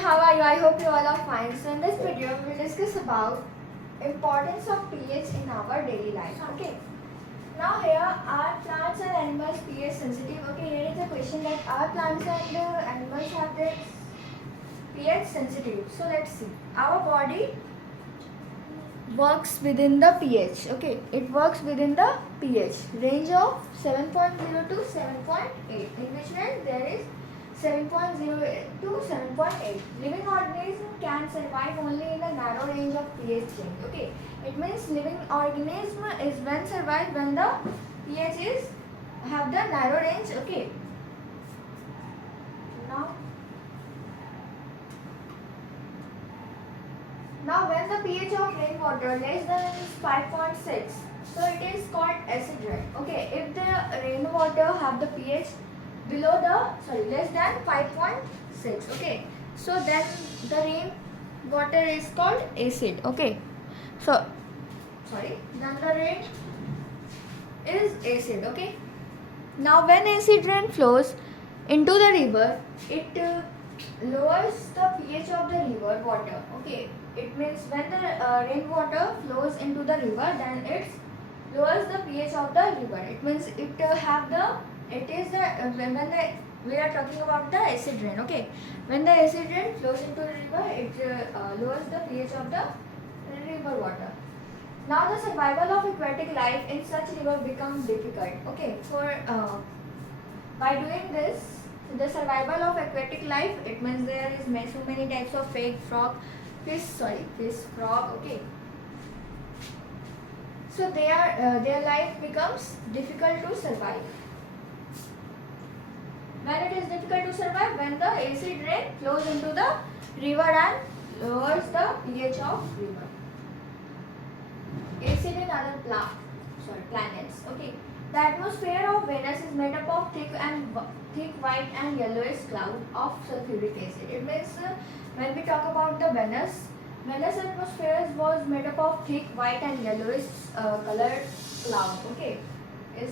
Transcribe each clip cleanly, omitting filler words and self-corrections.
How are you? I hope you all are fine. So in this video we will discuss about importance of pH in our daily life. Okay. Now here are plants and animals pH sensitive? Okay, here is a question that are plants and animals have their pH sensitive? So let's see. Our body works within the pH. Okay, it works within the pH range of 7.0 to 7.8. In which range there is 7.0 to 7.8. Living organism can survive only in a narrow range of pH change. Okay, it means living organism is when survive when the pH is have the narrow range. Okay. Now when the pH of rainwater less than 5.6, so it is called acid rain. Okay, if the rainwater have the pH below the less than 5.6, okay, so then the rainwater is called acid. Okay, so then the rain is acid. Okay, now when acid rain flows into the river, it lowers the pH of the river water. Okay, it means when the rainwater flows into the river, then it lowers the pH of the river. It means we are talking about the acid rain. Okay, when the acid rain flows into the river, it lowers the pH of the river water. Now the survival of aquatic life in such river becomes difficult. Okay, by doing this, the survival of aquatic life, it means there is so many types of fish, frog. Okay, so their life becomes difficult to survive. When it is difficult to survive, when the acid rain flows into the river and lowers the pH of river. Acid in other planets. Okay, the atmosphere of Venus is made up of thick white and yellowish cloud of sulfuric acid. It means when we talk about the Venus atmosphere was made up of thick white and yellowish colored cloud. Okay, is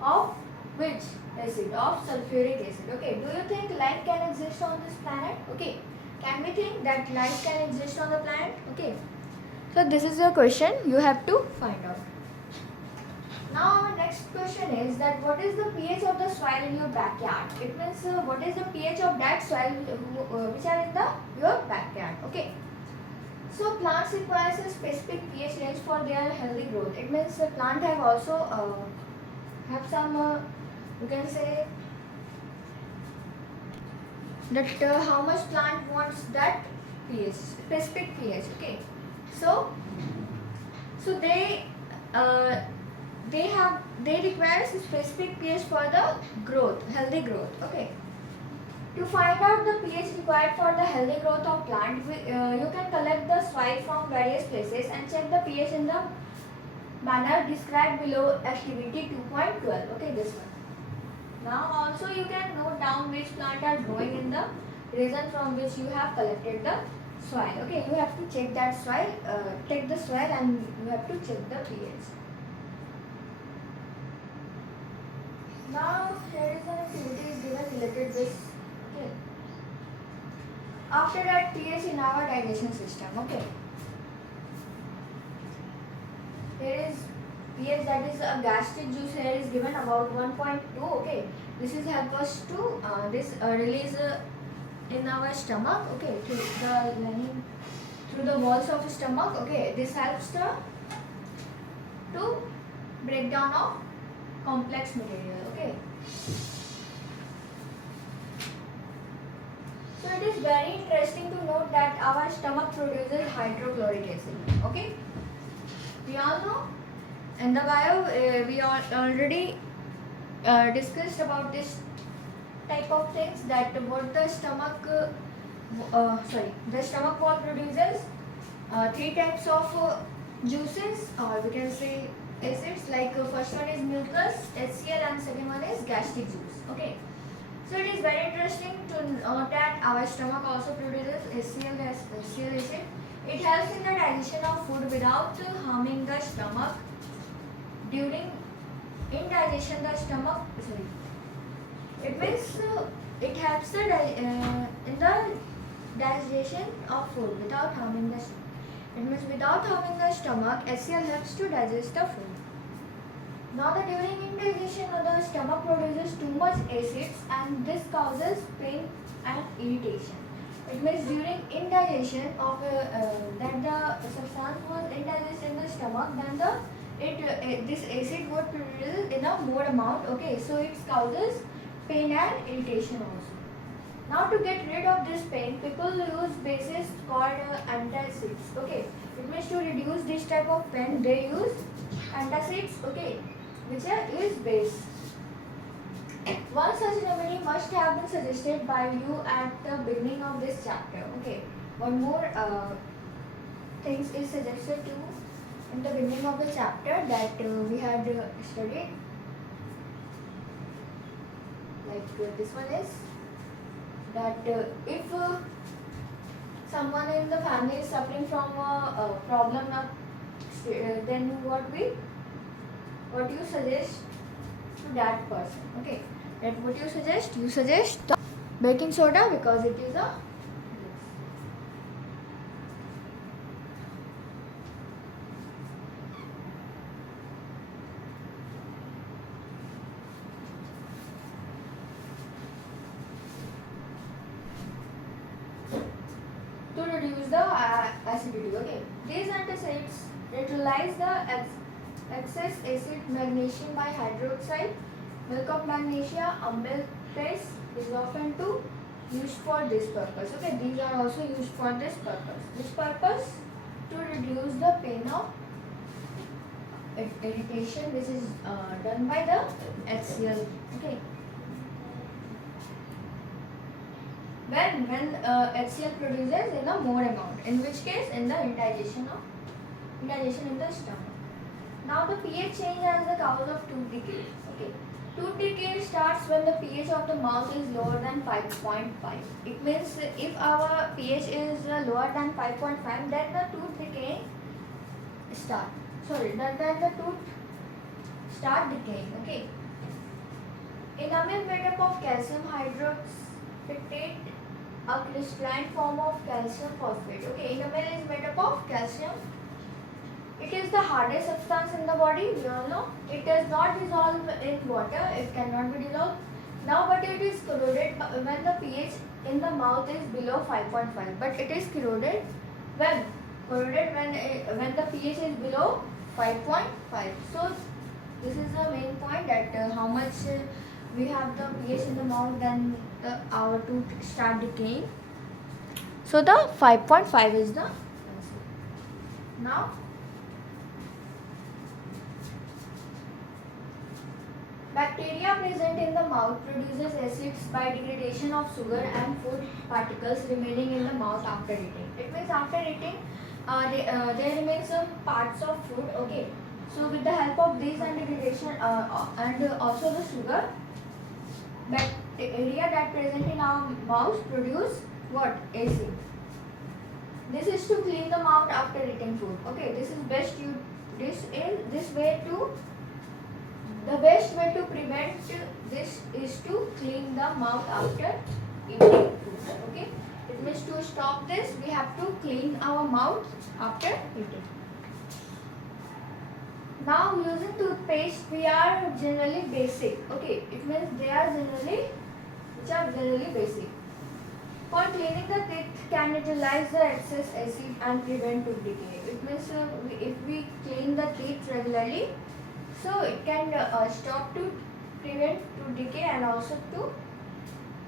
of which acid? Of sulfuric acid. Okay, do you think life can exist on this planet? Okay, can we think that life can exist on the planet? Okay, so this is your question. You have to find out. Now our next question is that what is the pH of the soil in your backyard? It means what is the pH of that soil which are in your backyard. Okay. So plants requires a specific pH range for their healthy growth. It means the plant have also have some you can say that how much plant wants that pH, specific pH. Okay. So they require a specific pH for the growth, healthy growth. Okay. To find out the pH required for the healthy growth of plant, you can collect the soil from various places and check the pH in the manner described below, activity 2.12. Okay, this one. Now also you can note down which plant are growing in the region from which you have collected the soil. Okay, you have to check that soil, take the soil and you have to check the pH. Now here is an activity given related this. Okay. After that, pH in our digestion system. Okay. Here is pH, that is a gastric juice. Here is given about 1.2. Okay. This is help us to release in our stomach. Okay, through the walls of stomach. Okay, this helps to break down of complex material. Okay. So it is very interesting to note that our stomach produces hydrochloric acid. Okay. We all know. In the bio, we already discussed about this type of things, that what the stomach the stomach wall produces three types of juices, or we can say acids, like first one is mucus, HCl, and second one is gastric juice. Okay, so it is very interesting to note that our stomach also produces HCl acid. It helps in the digestion of food without harming the stomach. During indigestion, the stomach it means it helps in the digestion of food without harming the stomach. It means without harming the stomach, HCl helps to digest the food. Now the during indigestion, the stomach produces too much acids and this causes pain and irritation. It means during indigestion of that the substance was indigested in the stomach, then this acid would produce in a more amount. Okay, so it causes pain and irritation also. Now to get rid of this pain, people use bases called antacids. Okay, it means to reduce this type of pain, they use antacids. Okay, which is base. One such remedy must have been suggested by you at the beginning of this chapter. Okay, one more things is suggested to in the beginning of the chapter that we had studied. Like this one is that if someone in the family is suffering from a problem, then what you suggest to that person? Okay, that what you suggest? You suggest the baking soda because it is a to reduce the acidity. Okay, these antacids neutralize the excess acid. Magnesium hydroxide, milk of magnesia, a milk paste is often used for this purpose. Okay, these are also used for this purpose. This purpose to reduce the pain of irritation. This is done by the HCl. Okay. When HCl produces in a more amount, in which case in the indigestion in the stomach. Now the pH change as the cause of tooth decay. Okay, tooth decay starts when the pH of the mouth is lower than 5.5. It means if our pH is lower than 5.5, then the tooth decay then the tooth start decaying. Okay, enamel made up of calcium hydroxide, a crystalline form of calcium phosphate. Okay, enamel is made up of calcium. It is the hardest substance in the body. We all know it does not dissolve in water. It cannot be dissolved. Now, but it is corroded when the pH in the mouth is below 5.5. But it is corroded when the pH is below 5.5. So this is the main point that how much we have the pH in the mouth, then our tooth start decaying. So the 5.5 is the answer. Now bacteria present in the mouth produces acids by degradation of sugar and food particles remaining in the mouth after eating. It means after eating there remain some parts of food. Okay, so with the help of these and degradation and also the sugar, bacteria that present in our mouth produce what? Acid. This is to clean the mouth after eating food. Okay, this is best the best way to prevent this is to clean the mouth after eating food. Okay, it means to stop this we have to clean our mouth after eating. Now using toothpaste, we are generally basic. Okay, it means they are generally basic. For cleaning the teeth can neutralize the excess acid and prevent tooth decay. It means if we clean the teeth regularly, so it can stop to prevent tooth decay and also to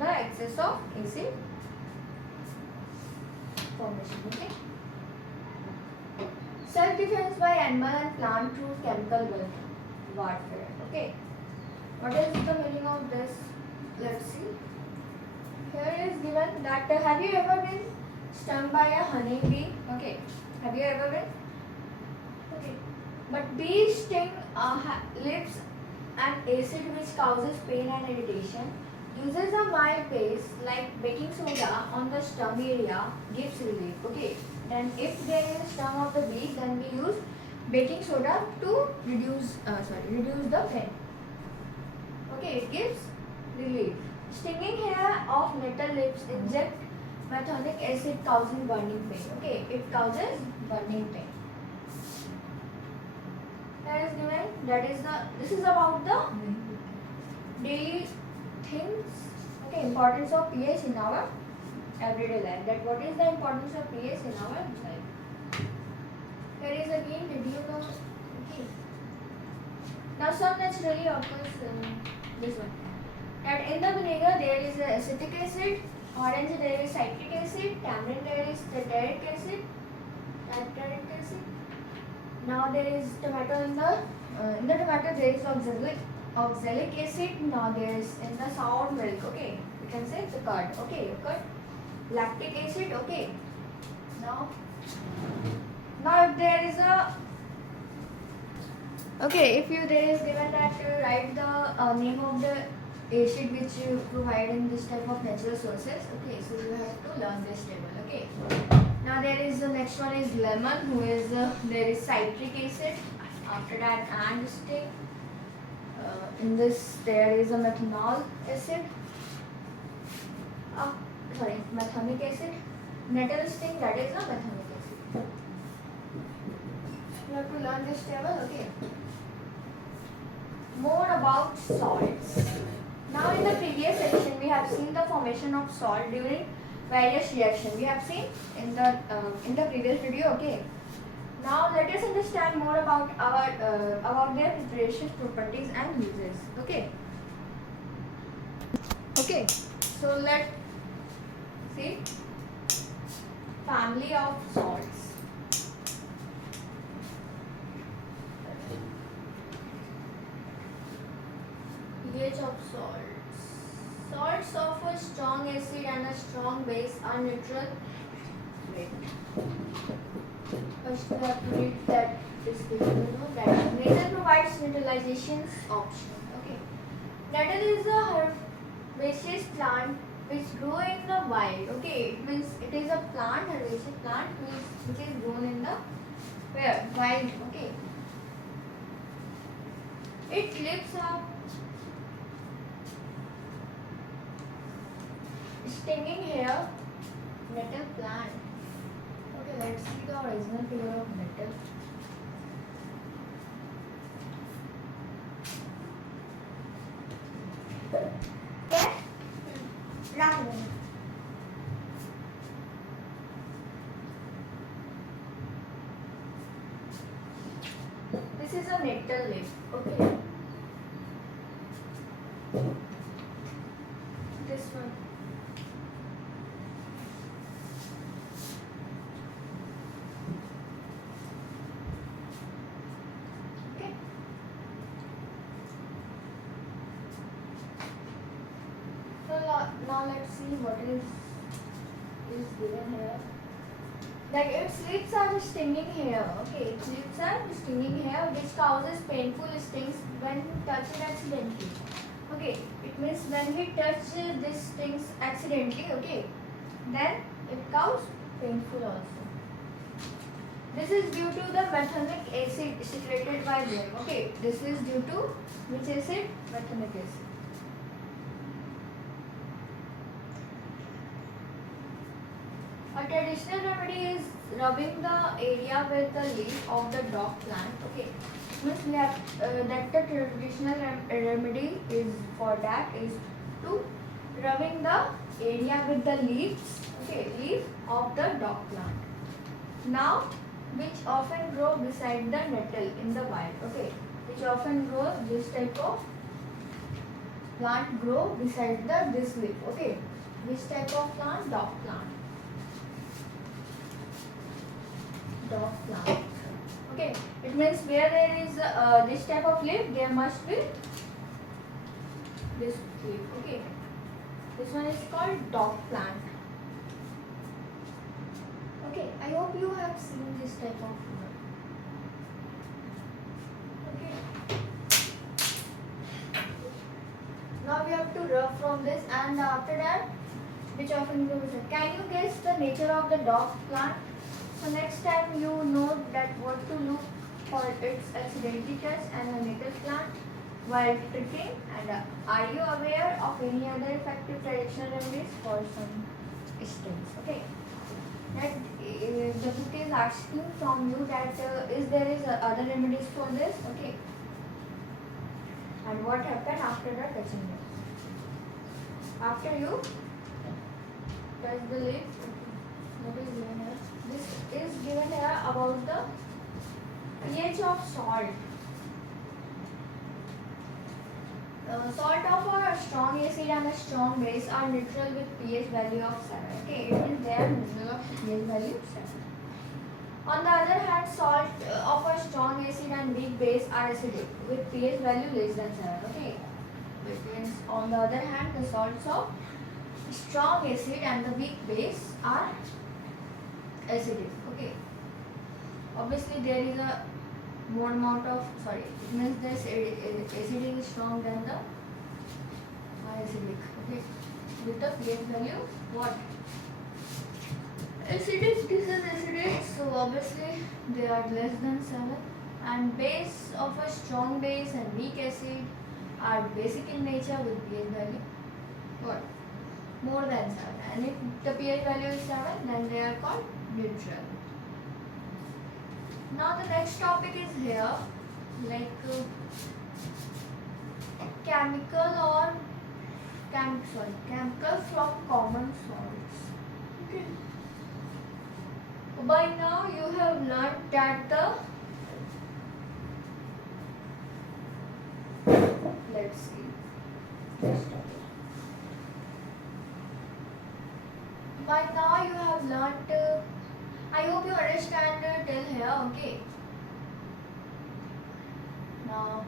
the excess of acid formation. Okay. Self-defense by animal and plant through chemical warfare. Okay. What is the meaning of this? Let's see. Here is given that have you ever been stung by a honeybee? Okay. Have you ever been? Okay. But bees sting leaves an acid which causes pain and irritation. Uses a mild base like baking soda on the stung area gives relief. Okay. Then if there is a stung of the bee, then we use baking soda to reduce the pain. Okay, it gives relief. Stinging hair of nettle leaves inject Methonic acid causing burning pain. Okay, it causes burning pain. That is given. This is about the daily things. Okay, importance of pH in our everyday life. That what is the importance of pH in our life? Here is again, did you know? Okay. Now some naturally occurs this one. That in the vinegar there is acetic acid, orange there is citric acid, tamarind there is tartaric acid. Now there is tomato in the tomato there is oxalic acid. Now there is in the sour milk. Okay, we can say the curd. Okay, curd, lactic acid. Okay. Now if there is a there is given that write the name of the acid which you provide in this type of natural sources. Okay, so you have to learn this table. Okay. Now there is the next one is lemon, there is citric acid. After that, and sting. In this there is a methanol acid. Methanic acid. Nettle sting, that is a methanic acid. You have to learn this table. Okay. More about salts. Now in the previous section we have seen the formation of salt during various reactions. We have seen in the previous video. Okay. Now let us understand more about their preparation properties and uses. Okay. Okay. So let's see family of salts. pH of salts. Salts of a strong acid and a strong base are neutral. First we have to read that description. That nature provides neutralization option. Okay. Nettle is a herbaceous plant which grow in the wild. Okay, it means it is a plant, herbaceous plant which is grown in the wild. Okay. It lives up stinging hair, nettle plant. Okay, let's see the original figure of nettle. This is a nettle leaf. Okay. This one. Now let's see what is given here. That its leaves are stinging hair. Okay, its leaves are stinging hair which causes painful stings when touched accidentally. Okay, it means when we touch these stings accidentally, okay, then it causes painful also. This is due to the methanic acid secreted by them. Okay, this is due to which acid? Methanic acid. A traditional remedy is rubbing the area with the leaf of the dog plant. Okay, means we have that the traditional remedy is for that is to rubbing the area with the leaves. Okay, leaf of the dog plant. Now, which often grow beside the nettle in the wild. Okay, which often grow this type of plant grow beside this leaf. Okay, which type of plant? Dog plant. Dog plant. Okay, it means where there is this type of leaf, there must be this leaf. Okay, this one is called dog plant. Okay, I hope you have seen this type of plant. Okay. Now we have to rub from this, and after that, which often grows. Can you guess the nature of the dog plant? So next time you know that what to look for its accidental touch and a native plant while treating. And are you aware of any other effective traditional remedies for some strings. Okay. That the book is asking from you that is there is other remedies for this. Okay. And what happened after the touching it? After you touch the lid, what is given here? This is given here about the pH of salt. Salt of a strong acid and a strong base are neutral with pH value of 7. Okay, it means they are neutral of pH value 7. On the other hand, salt of a strong acid and weak base are acidic with pH value less than 7. Okay, which means on the other hand, the salts of strong acid and the weak base are acidic. Okay, obviously there is a more amount of it means this acid is strong than the acidic. Okay, with the pH value what acidic, this is acidic, so obviously they are less than 7. And base of a strong base and weak acid are basic in nature with pH value what more than 7, and if the pH value is 7 then they are called neutral. Now the next topic is here like chemical from common salts. Okay. By now you have learned that let's see next topic. By now you have learned I hope you understand till here. Okay. Now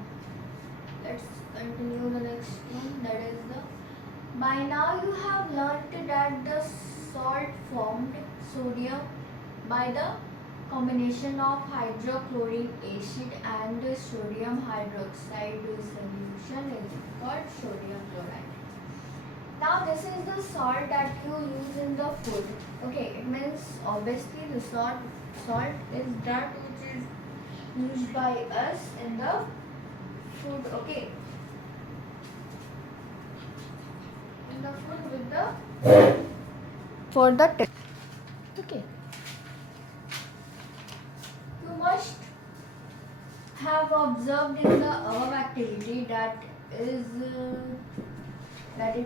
let's continue the next one, that is the by now you have learnt that the salt formed sodium by the combination of hydrochloric acid and sodium hydroxide solution is called sodium chloride. Now this is the salt that you use in the food. Okay, it means obviously the salt is that which is used by us in the food. Okay, in the food with the for the taste. Okay, you must have observed in the above activity that it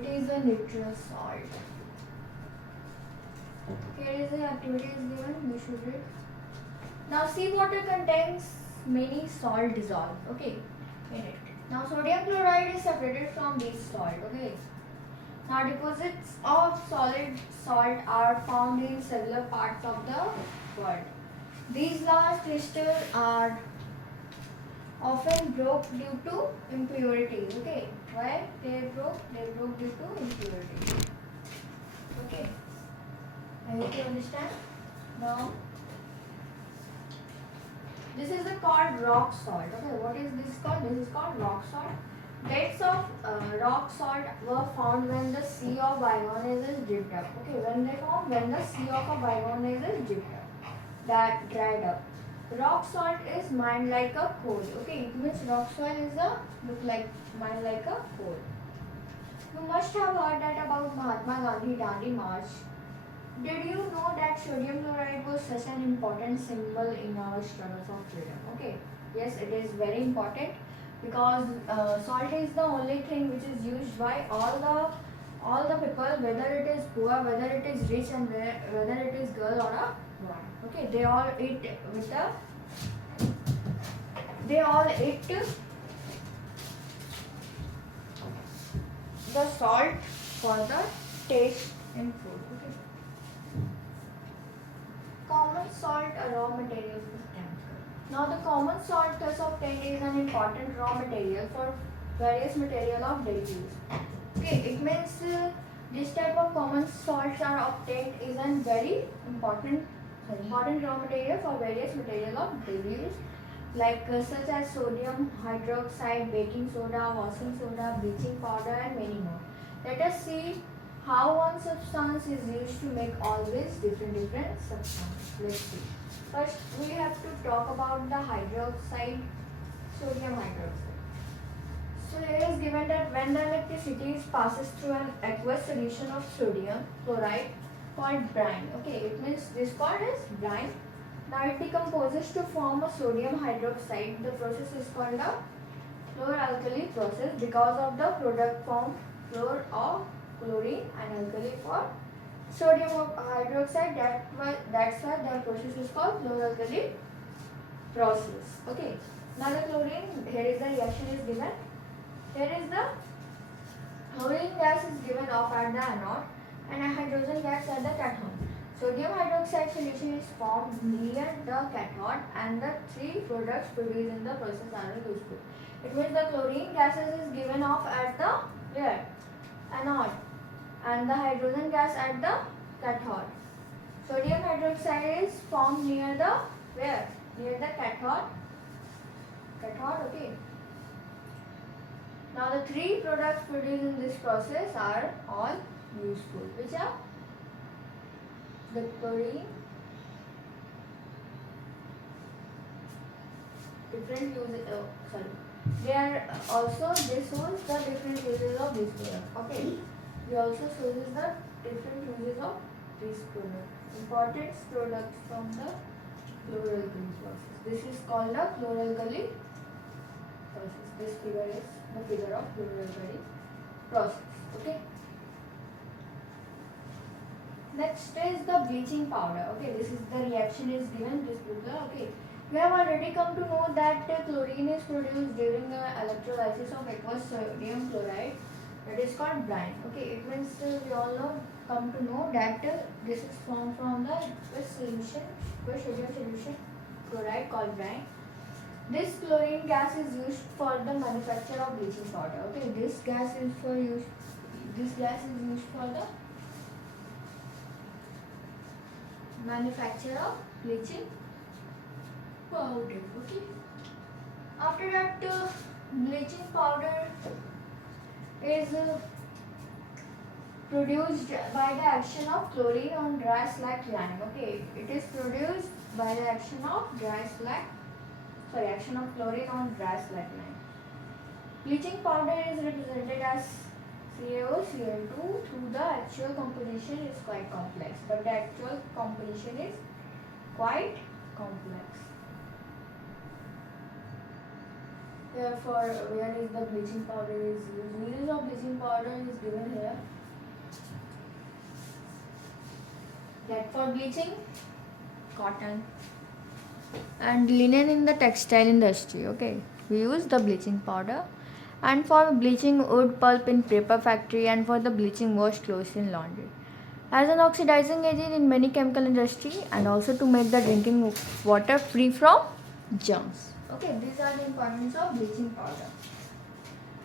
is a neutral salt. Here is the activity is given, you should read. Now seawater contains many salt dissolved, okay, in it. Now sodium chloride is separated from this salt, okay. Now deposits of solid salt are found in several parts of the world. These large crystals are often broke due to impurities. Okay, why they broke? They broke due to impurities. Okay, I hope you understand. Now, this is called rock salt. Okay, what is this called? This is called rock salt. Beds of rock salt were found when the sea of biomass is dipped up. Okay, when the sea of a biomass is dipped up, that dried up. Rock salt is mined like a coal. Okay, it means rock salt is mined like a coal. You must have heard that about Mahatma Gandhi Dandi March. Did you know that sodium chloride was such an important symbol in our struggle for freedom? Okay, yes, it is very important because salt is the only thing which is used by all the people, whether it is poor, whether it is rich, and whether it is girl or a boy. Okay, they all eat the salt for the taste in food. Okay. Common salt, a raw material for chemical. Now the common salt thus obtained is an important raw material for various material of daily use. Okay, it means this type of common salts are obtained is a very important raw material for various material of daily use, like such as sodium hydroxide, baking soda, washing soda, bleaching powder, and many more. Let us see how one substance is used to make always different substances. Let's see. First, we have to talk about the hydroxide, sodium hydroxide. So here is given that when the electricity passes through an aqueous solution of sodium chloride, called brine. Okay, it means this called as brine. Now it decomposes to form a sodium hydroxide. The process is called a chloralkali process because of the product formed fluor of chlorine and alkali for sodium hydroxide. That's why the process is called chloralkali process. Okay. Now the chlorine, here is the reaction is given. Here is the chlorine gas is given off at the anode and a hydrogen gas at the cathode. Sodium hydroxide solution is formed near the cathode and the three products produced in the process are useful. It means the chlorine gases is given off at the where? Anode and the hydrogen gas at the cathode. Sodium hydroxide is formed near the where? Near the cathode. Okay. Now the three products produced in this process are all useful. Which are the chlorine, different uses. They are also this shows the different uses of this product. Okay. We also shows the different uses of this product. Important products from the chloralkali process. This is called the chloralkali process. This figure is the figure of chloralkali process. Okay. Next is the bleaching powder. Okay, this is the reaction is given this figure. Okay. We have already come to know that chlorine is produced during the electrolysis of aqueous sodium chloride. That is called brine. Okay, it means we all know come to know that this is formed from the aqueous sodium solution chloride called brine. This chlorine gas is used for the manufacture of bleaching powder. Okay, this gas is used for the manufacture of bleaching powder. Okay. After that, bleaching powder is produced by the action of chlorine on dry slag lime. Okay, it is produced by the action of action of chlorine on dry slag lime. Bleaching powder is represented as CaOCl2 through the actual composition is quite complex, but the actual composition is quite complex. Therefore, where is the bleaching powder is used? Uses of bleaching powder is given here. That for bleaching cotton and linen in the textile industry. Okay, we use the bleaching powder. And for bleaching wood pulp in paper factory and for the bleaching washed clothes in laundry. As an oxidizing agent in many chemical industry and also to make the drinking water free from germs. Okay, these are the importance of bleaching powder.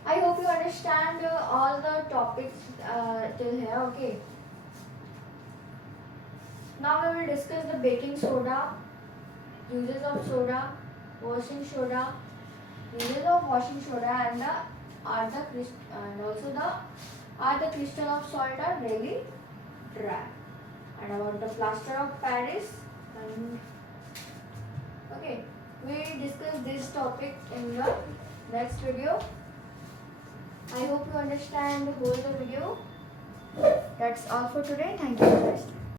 I hope you understand all the topics till here. Okay. Now we will discuss the baking soda, uses of soda, washing soda, uses of washing soda and are the crystal of salt are really dry. And about the plaster of Paris. Okay, we discuss this topic in the next video. I hope you understand the whole video. That's all for today. Thank you for listening.